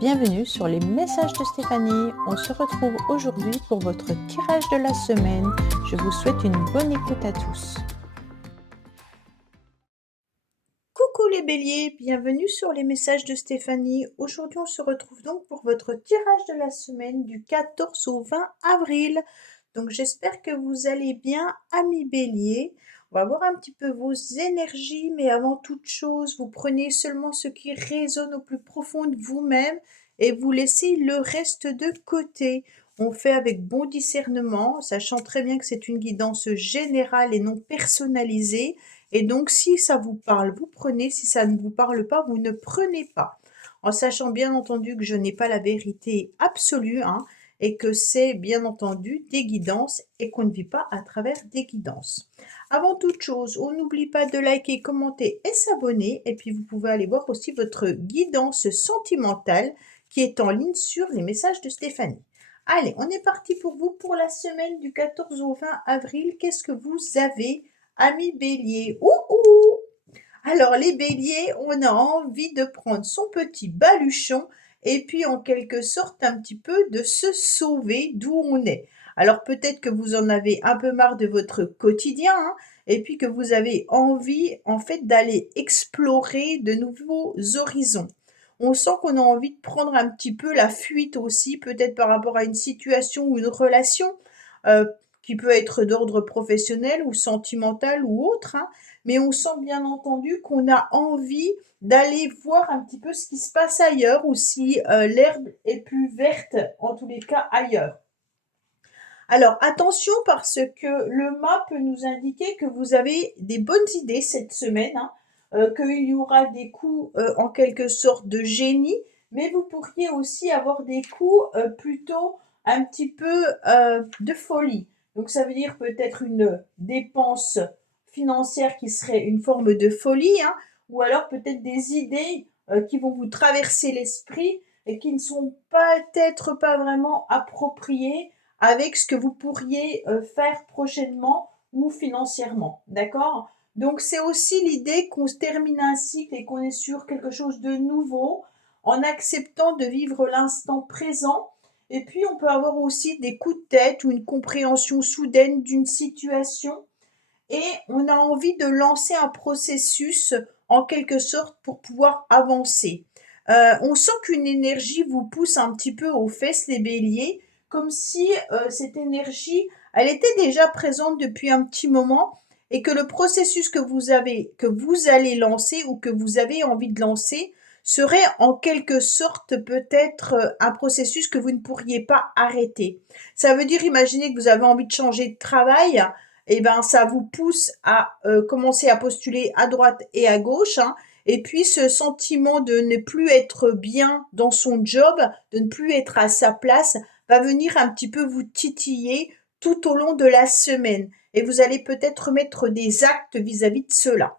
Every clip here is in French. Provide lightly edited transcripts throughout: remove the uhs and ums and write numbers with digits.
Bienvenue sur les messages de Stéphanie. On se retrouve aujourd'hui pour votre tirage de la semaine. Je vous souhaite une bonne écoute à tous. Coucou les béliers, bienvenue sur les messages de Stéphanie. Aujourd'hui on se retrouve donc pour votre tirage de la semaine du 14 au 20 avril. Donc j'espère que vous allez bien, amis béliers. On va voir un petit peu vos énergies, mais avant toute chose, vous prenez seulement ce qui résonne au plus profond de vous-même et vous laissez le reste de côté. On fait avec bon discernement, sachant très bien que c'est une guidance générale et non personnalisée. Et donc, si ça vous parle, vous prenez. Si ça ne vous parle pas, vous ne prenez pas. En sachant bien entendu que je n'ai pas la vérité absolue, hein, et que c'est bien entendu des guidances et qu'on ne vit pas à travers des guidances. Avant toute chose, on n'oublie pas de liker, commenter et s'abonner. Et puis, vous pouvez aller voir aussi votre guidance sentimentale qui est en ligne sur les messages de Stéphanie. Allez, on est parti pour vous pour la semaine du 14 au 20 avril. Qu'est-ce que vous avez, amis béliers? Ouh! Alors les béliers, on a envie de prendre son petit baluchon et puis en quelque sorte un petit peu de se sauver d'où on est. Alors peut-être que vous en avez un peu marre de votre quotidien, hein, et puis que vous avez envie en fait d'aller explorer de nouveaux horizons. On sent qu'on a envie de prendre un petit peu la fuite aussi, peut-être par rapport à une situation ou une relation euh, qui peut être d'ordre professionnel ou sentimental ou autre, hein, mais on sent bien entendu qu'on a envie d'aller voir un petit peu ce qui se passe ailleurs ou si l'herbe est plus verte, en tous les cas ailleurs. Alors attention parce que le mât peut nous indiquer que vous avez des bonnes idées cette semaine, hein, qu'il y aura des coups en quelque sorte de génie, mais vous pourriez aussi avoir des coups plutôt un petit peu de folie. Donc ça veut dire peut-être une dépense financière qui serait une forme de folie, hein, ou alors peut-être des idées qui vont vous traverser l'esprit et qui ne sont peut-être pas vraiment appropriées avec ce que vous pourriez faire prochainement ou financièrement. D'accord? Donc c'est aussi l'idée qu'on se termine un cycle et qu'on est sur quelque chose de nouveau en acceptant de vivre l'instant présent. Et puis on peut avoir aussi des coups de tête ou une compréhension soudaine d'une situation et on a envie de lancer un processus en quelque sorte pour pouvoir avancer. On sent qu'une énergie vous pousse un petit peu aux fesses, les béliers, comme si cette énergie, elle était déjà présente depuis un petit moment et que le processus que vous allez lancer ou que vous avez envie de lancer serait en quelque sorte peut-être un processus que vous ne pourriez pas arrêter. Ça veut dire, imaginez que vous avez envie de changer de travail, et ben ça vous pousse à commencer à postuler à droite et à gauche, hein. Et puis ce sentiment de ne plus être bien dans son job, de ne plus être à sa place, va venir un petit peu vous titiller tout au long de la semaine. Et vous allez peut-être mettre des actes vis-à-vis de cela.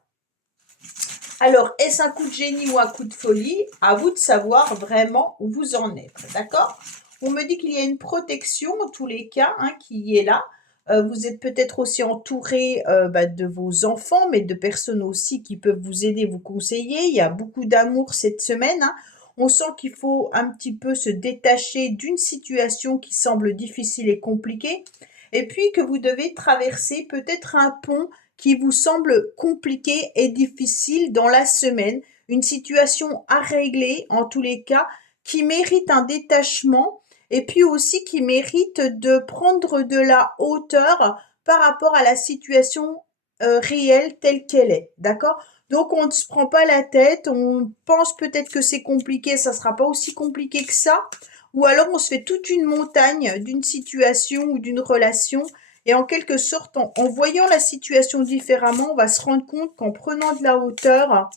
Alors, est-ce un coup de génie ou un coup de folie? À vous de savoir vraiment où vous en êtes, d'accord? On me dit qu'il y a une protection, en tous les cas, hein, qui est là. Vous êtes peut-être aussi entouré de vos enfants, mais de personnes aussi qui peuvent vous aider, vous conseiller. Il y a beaucoup d'amour cette semaine, hein. On sent qu'il faut un petit peu se détacher d'une situation qui semble difficile et compliquée, et puis que vous devez traverser peut-être un pont qui vous semble compliqué et difficile dans la semaine, une situation à régler en tous les cas, qui mérite un détachement et puis aussi qui mérite de prendre de la hauteur par rapport à la situation réelle telle qu'elle est. D'accord? Donc on ne se prend pas la tête, on pense peut-être que c'est compliqué, ça ne sera pas aussi compliqué que ça, ou alors on se fait toute une montagne d'une situation ou d'une relation et en quelque sorte, en voyant la situation différemment, on va se rendre compte qu'en prenant de la hauteur,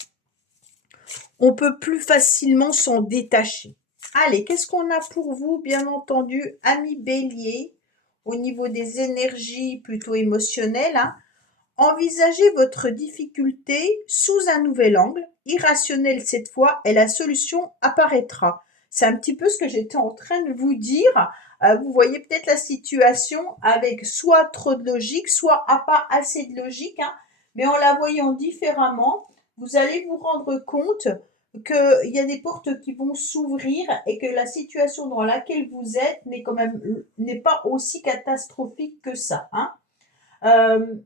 on peut plus facilement s'en détacher. Allez, qu'est-ce qu'on a pour vous, bien entendu, amis bélier, au niveau des énergies plutôt émotionnelles, hein? Envisagez votre difficulté sous un nouvel angle, irrationnel cette fois, et la solution apparaîtra. C'est un petit peu ce que j'étais en train de vous dire. Vous voyez peut-être la situation avec soit trop de logique, soit pas assez de logique, hein, mais en la voyant différemment, vous allez vous rendre compte qu'il y a des portes qui vont s'ouvrir et que la situation dans laquelle vous êtes n'est pas aussi catastrophique que ça, hein. Euh,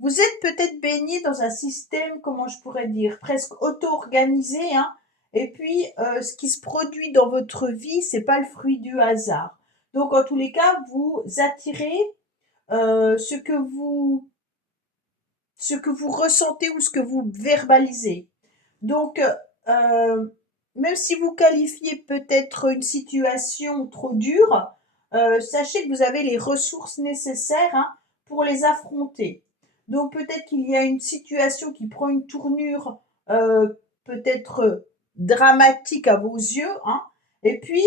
Vous êtes peut-être baigné dans un système, comment je pourrais dire, presque auto-organisé, hein. Et puis, ce qui se produit dans votre vie, c'est pas le fruit du hasard. Donc, en tous les cas, vous attirez euh, ce que vous, ce que vous ressentez ou ce que vous verbalisez. Donc, même si vous qualifiez peut-être une situation trop dure, sachez que vous avez les ressources nécessaires, hein, pour les affronter. Donc peut-être qu'il y a une situation qui prend une tournure peut-être dramatique à vos yeux, hein, et puis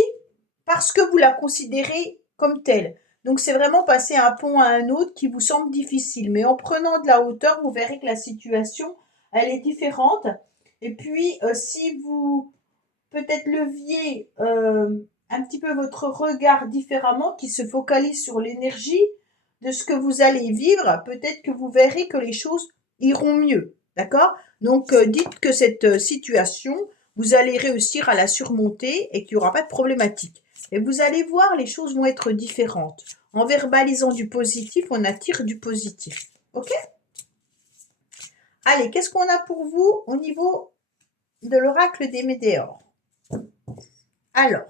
parce que vous la considérez comme telle. Donc c'est vraiment passer un pont à un autre qui vous semble difficile. Mais en prenant de la hauteur, vous verrez que la situation, elle est différente. Et puis, si vous peut-être leviez un petit peu votre regard différemment, qui se focalise sur l'énergie de ce que vous allez vivre, peut-être que vous verrez que les choses iront mieux. D'accord? Donc, dites que cette situation, vous allez réussir à la surmonter et qu'il n'y aura pas de problématique. Et vous allez voir, les choses vont être différentes. En verbalisant du positif, on attire du positif. OK? Allez, qu'est-ce qu'on a pour vous au niveau de l'oracle des météores? Alors,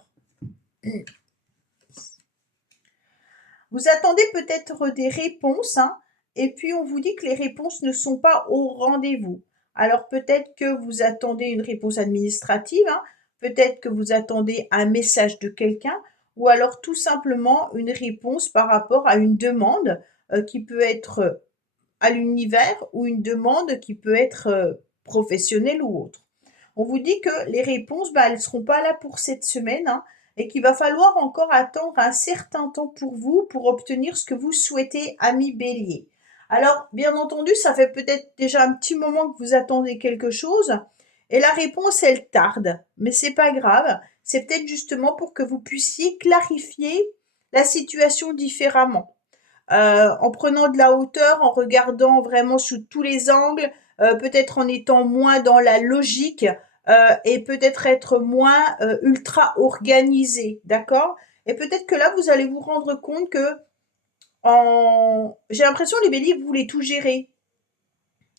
vous attendez peut-être des réponses, hein, et puis on vous dit que les réponses ne sont pas au rendez-vous. Alors peut-être que vous attendez une réponse administrative, hein, peut-être que vous attendez un message de quelqu'un, ou alors tout simplement une réponse par rapport à une demande qui peut être à l'univers ou une demande qui peut être professionnelle ou autre. On vous dit que les réponses, bah, elles ne seront pas là pour cette semaine, hein, et qu'il va falloir encore attendre un certain temps pour vous pour obtenir ce que vous souhaitez, ami Bélier. Alors, bien entendu, ça fait peut-être déjà un petit moment que vous attendez quelque chose, et la réponse, elle tarde, mais c'est pas grave. C'est peut-être justement pour que vous puissiez clarifier la situation différemment. En prenant de la hauteur, en regardant vraiment sous tous les angles, peut-être en étant moins dans la logique et peut-être être moins ultra organisé, d'accord? Et peut-être que là, vous allez vous rendre compte que j'ai l'impression, les béliers, que vous voulez tout gérer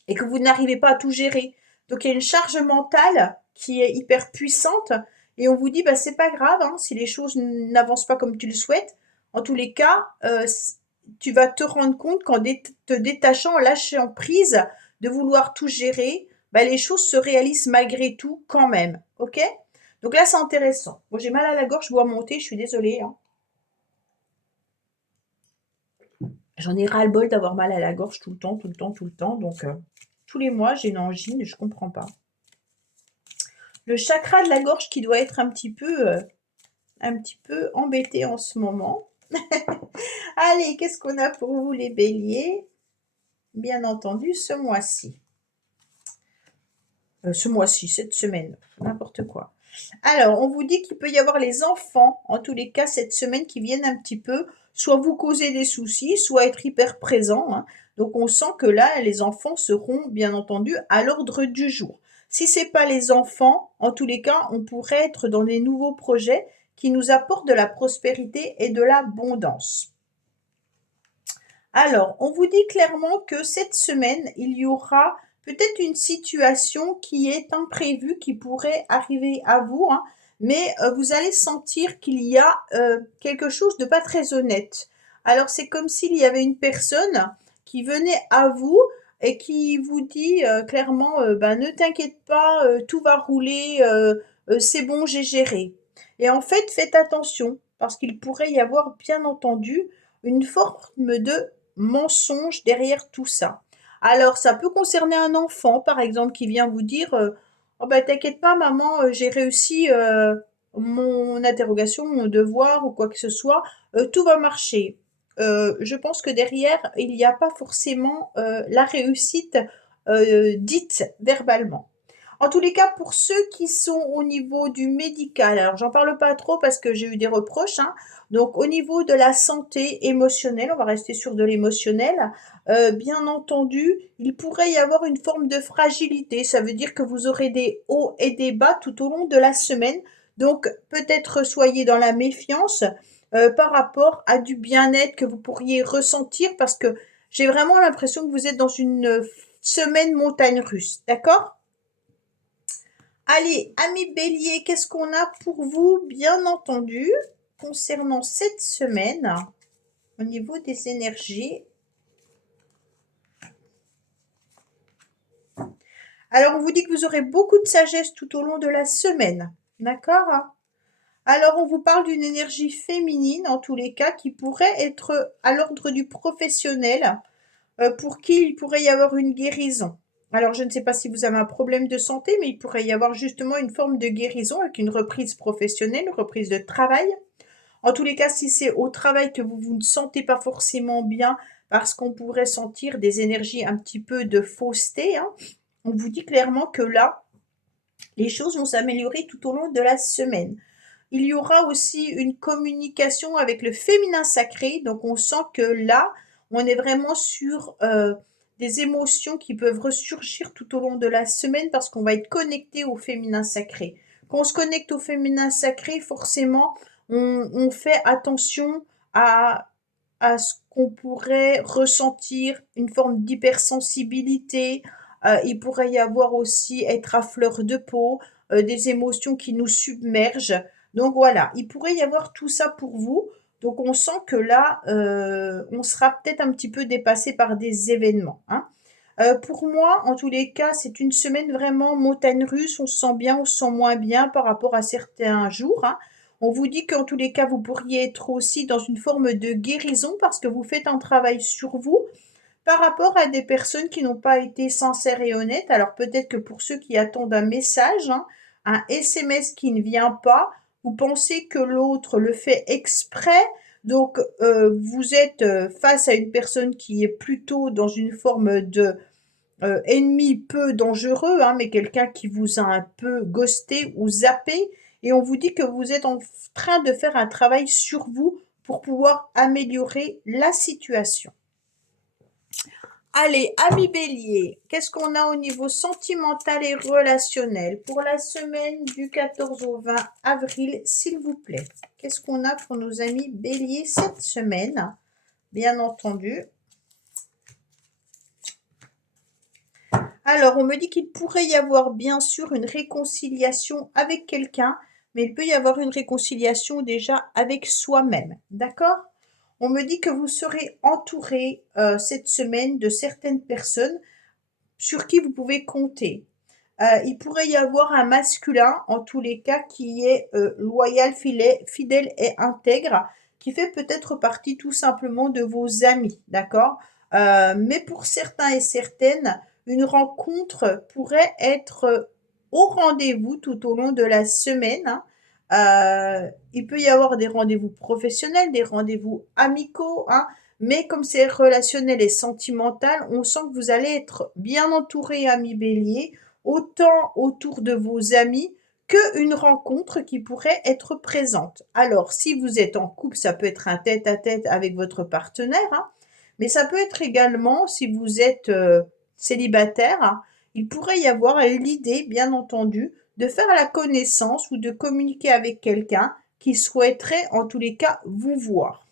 et que vous n'arrivez pas à tout gérer. Donc, il y a une charge mentale qui est hyper puissante et on vous dit, bah, c'est pas grave, hein, si les choses n'avancent pas comme tu le souhaites. En tous les cas, tu vas te rendre compte qu'en te détachant, en lâchant prise de vouloir tout gérer, bah, les choses se réalisent malgré tout quand même. Ok? Donc là, c'est intéressant. Bon, j'ai mal à la gorge, je dois monter, je suis désolée, hein. J'en ai ras-le-bol d'avoir mal à la gorge tout le temps, tout le temps, tout le temps. Donc, tous les mois, j'ai une angine, je comprends pas. Le chakra de la gorge qui doit être un petit peu embêté en ce moment. Allez, qu'est-ce qu'on a pour vous les béliers? Bien entendu, ce mois-ci. Ce mois-ci, cette semaine, n'importe quoi. Alors, on vous dit qu'il peut y avoir les enfants, en tous les cas, cette semaine, qui viennent un petit peu, soit vous causer des soucis, soit être hyper présents, hein. Donc, on sent que là, les enfants seront, bien entendu, à l'ordre du jour. Si ce n'est pas les enfants, en tous les cas, on pourrait être dans des nouveaux projets qui nous apportent de la prospérité et de l'abondance. Alors, on vous dit clairement que cette semaine, il y aura peut-être une situation qui est imprévue, qui pourrait arriver à vous, hein, mais vous allez sentir qu'il y a quelque chose de pas très honnête. Alors, c'est comme s'il y avait une personne qui venait à vous et qui vous dit clairement, ben, ne t'inquiète pas, tout va rouler, c'est bon, j'ai géré. Et en fait, faites attention, parce qu'il pourrait y avoir, bien entendu, une forme de mensonge derrière tout ça. Alors, ça peut concerner un enfant, par exemple, qui vient vous dire oh bah t'inquiète pas, maman, j'ai réussi mon interrogation, mon devoir ou quoi que ce soit, tout va marcher. Je pense que derrière, il n'y a pas forcément la réussite dite verbalement. En tous les cas, pour ceux qui sont au niveau du médical, alors j'en parle pas trop parce que j'ai eu des reproches, hein. Donc au niveau de la santé émotionnelle, on va rester sur de l'émotionnel, bien entendu, il pourrait y avoir une forme de fragilité. Ça veut dire que vous aurez des hauts et des bas tout au long de la semaine. Donc peut-être soyez dans la méfiance, par rapport à du bien-être que vous pourriez ressentir parce que j'ai vraiment l'impression que vous êtes dans une semaine montagne russe, d'accord? Allez, amis bélier, qu'est-ce qu'on a pour vous, bien entendu, concernant cette semaine, au niveau des énergies? Alors, on vous dit que vous aurez beaucoup de sagesse tout au long de la semaine, d'accord? Alors, on vous parle d'une énergie féminine, en tous les cas, qui pourrait être à l'ordre du professionnel, pour qui il pourrait y avoir une guérison. Alors, je ne sais pas si vous avez un problème de santé, mais il pourrait y avoir justement une forme de guérison avec une reprise professionnelle, une reprise de travail. En tous les cas, si c'est au travail que vous ne sentez pas forcément bien, parce qu'on pourrait sentir des énergies un petit peu de fausseté, hein, on vous dit clairement que là, les choses vont s'améliorer tout au long de la semaine. Il y aura aussi une communication avec le féminin sacré, donc on sent que là, on est vraiment sur des émotions qui peuvent ressurgir tout au long de la semaine parce qu'on va être connecté au féminin sacré. Quand on se connecte au féminin sacré, forcément, on fait attention à, à ce qu'on pourrait ressentir, une forme d'hypersensibilité. Il pourrait y avoir aussi être à fleur de peau, des émotions qui nous submergent. Donc voilà, il pourrait y avoir tout ça pour vous. Donc on sent que là, on sera peut-être un petit peu dépassé par des événements, hein. Pour moi, en tous les cas, c'est une semaine vraiment montagne russe. On se sent bien, on se sent moins bien par rapport à certains jours, hein. On vous dit qu'en tous les cas, vous pourriez être aussi dans une forme de guérison parce que vous faites un travail sur vous par rapport à des personnes qui n'ont pas été sincères et honnêtes. Alors peut-être que pour ceux qui attendent un message, hein, un SMS qui ne vient pas, vous pensez que l'autre le fait exprès. Donc vous êtes face à une personne qui est plutôt dans une forme de ennemi peu dangereux, hein, mais quelqu'un qui vous a un peu ghosté ou zappé. Et on vous dit que vous êtes en train de faire un travail sur vous pour pouvoir améliorer la situation. Allez, amis bélier, qu'est-ce qu'on a au niveau sentimental et relationnel pour la semaine du 14 au 20 avril, s'il vous plaît? Qu'est-ce qu'on a pour nos amis bélier cette semaine? Bien entendu. Alors, on me dit qu'il pourrait y avoir bien sûr une réconciliation avec quelqu'un, mais il peut y avoir une réconciliation déjà avec soi-même. D'accord? On me dit que vous serez entouré cette semaine de certaines personnes sur qui vous pouvez compter. Il pourrait y avoir un masculin, en tous les cas, qui est loyal, fidèle et intègre, qui fait peut-être partie tout simplement de vos amis, d'accord? Mais pour certains et certaines, une rencontre pourrait être au rendez-vous tout au long de la semaine, hein. Il peut y avoir des rendez-vous professionnels, des rendez-vous amicaux, hein, mais comme c'est relationnel et sentimental, on sent que vous allez être bien entouré, ami bélier, autant autour de vos amis qu'une rencontre qui pourrait être présente. Alors, si vous êtes en couple, ça peut être un tête-à-tête avec votre partenaire, hein, mais ça peut être également, si vous êtes célibataire, hein, il pourrait y avoir l'idée, bien entendu, de faire la connaissance ou de communiquer avec quelqu'un qui souhaiterait en tous les cas vous voir.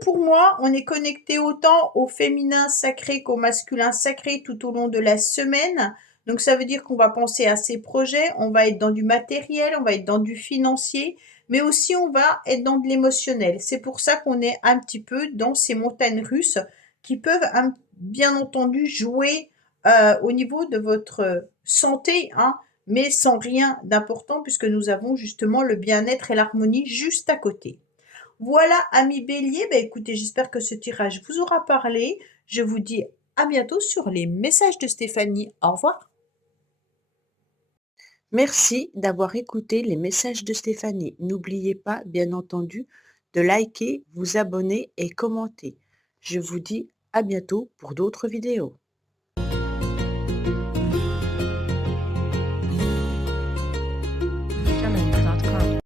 Pour moi, on est connecté autant au féminin sacré qu'au masculin sacré tout au long de la semaine. Donc ça veut dire qu'on va penser à ses projets, on va être dans du matériel, on va être dans du financier, mais aussi on va être dans de l'émotionnel. C'est pour ça qu'on est un petit peu dans ces montagnes russes qui peuvent bien entendu jouer au niveau de votre santé, hein, mais sans rien d'important puisque nous avons justement le bien-être et l'harmonie juste à côté. Voilà, amis bélier, bah écoutez, j'espère que ce tirage vous aura parlé. Je vous dis à bientôt sur les messages de Stéphanie. Au revoir. Merci d'avoir écouté les messages de Stéphanie. N'oubliez pas, bien entendu, de liker, vous abonner et commenter. Je vous dis à bientôt pour d'autres vidéos.